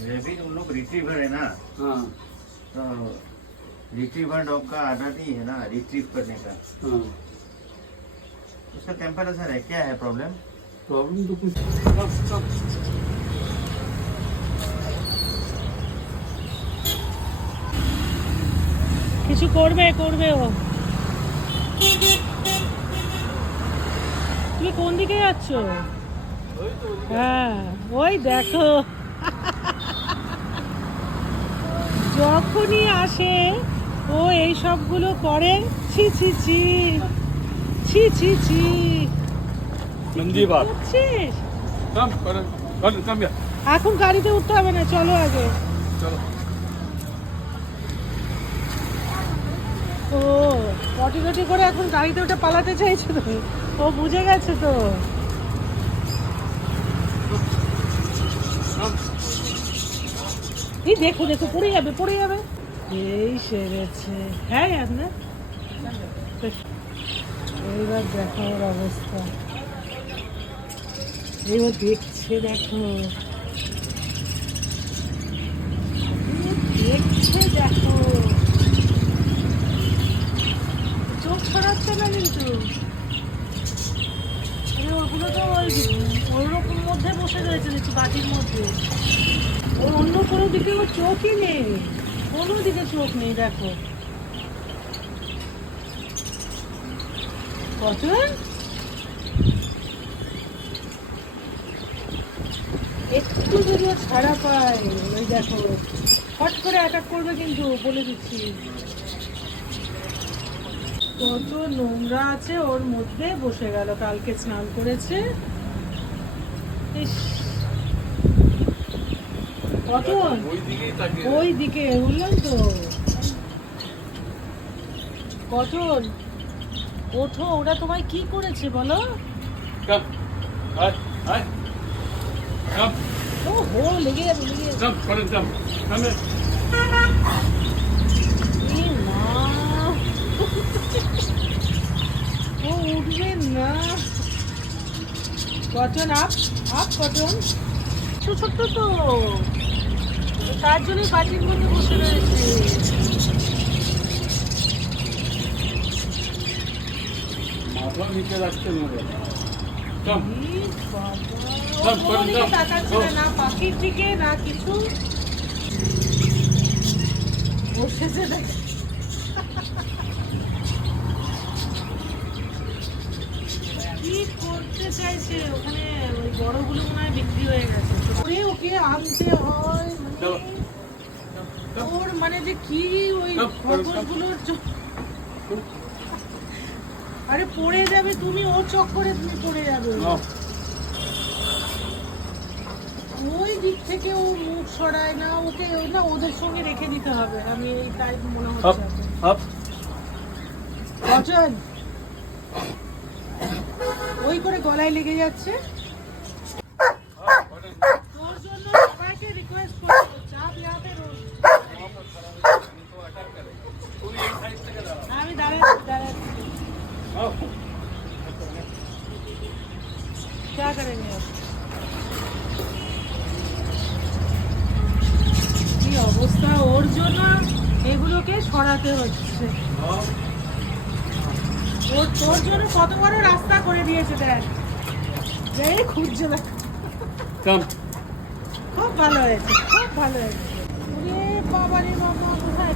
Rebate उन लोग retriever है ना हाँ तो रिट्रीवर डॉग का आदत ही है ना रिट्रीव करने का हाँ उसका टेम्परेचर है क्या है प्रॉब्लम प्रॉब्लम तो कुछ कब कब কিছু করবে করবে ও তুমি কোন দিকে যাচ্ছ হ্যাঁ ওই দেখো যখনই আসে ও এই সবগুলো করে ছি ছি ছি ছি ছি ছি। নন্দী বাপ কাম কাম কাম এখন গাড়িতে উঠতে হবে না চলো আগে। চলো। ও পটি করে এখন গাড়িতে উঠে পালাতে চাইছো তুমি ও বুঝে গেছে তো। এই দেখো দেখো, পড়ে যাবে পড়ে যাবে। এই সেরেছে। হ্যাঁ আপনার এইবার দেখো ওর অবস্থা। এই ও দেখছে, দেখো। দেখছে, দেখো। চোখ ছড়াচ্ছে না কিন্তু। ওগুলো তো ওই ওই রকম মধ্যে বসে রয়েছে বাটির মধ্যে। ও অন্য কোনো দিকে ওর চোখই নেই। কোনো দিকে চোখ নেই দেখো। কত একটু যদি ছাড়া পায় ওই দেখো ফট করে অ্যাটাক করবে কিন্তু বলে দিচ্ছি। কত নোংরা আছে ওর মধ্যে বসে গেল কালকে স্নান করেছে। ইস, কত ওই দিকে বললাম তো। কঠোর ওঠো ওরা তোমায় কি করেছে বলো? ও হো লেগে যাবে লেগে যাবে। ও উঠবে না। কচন আপ? আপ কটন ছোট ছোট তো। তার জন্যই বাটির মধ্যে বসে রয়েছে। না, পাখির দিকে না কিছু। বসেছে দেখ। কি করতে চাইছে ওখানে? বড়গুলো মনে হয় বিক্রি হয়ে গেছে। ওরে ওকে আনতে হয় মানে ওর মানে যে কি ওই। খরগোশগুলোর আরে পড়ে যাবে তুমি ওর চক্করে তুমি পড়ে যাবে। ওই দিক থেকে ও মুখ সরায় না ওকে না ওদের সঙ্গে রেখে দিতে হবে। আমি এই টাইপ মনে হচ্ছে আপ ওই করে গলায় লেগে যাচ্ছে। তোর জন্য কত বড় রাস্তা করে দিয়েছে দেখ। এই খুঁজছে খুব ভালো হয়েছে খুব ভালো হয়েছে। বাবা রে বাবা কোথায়?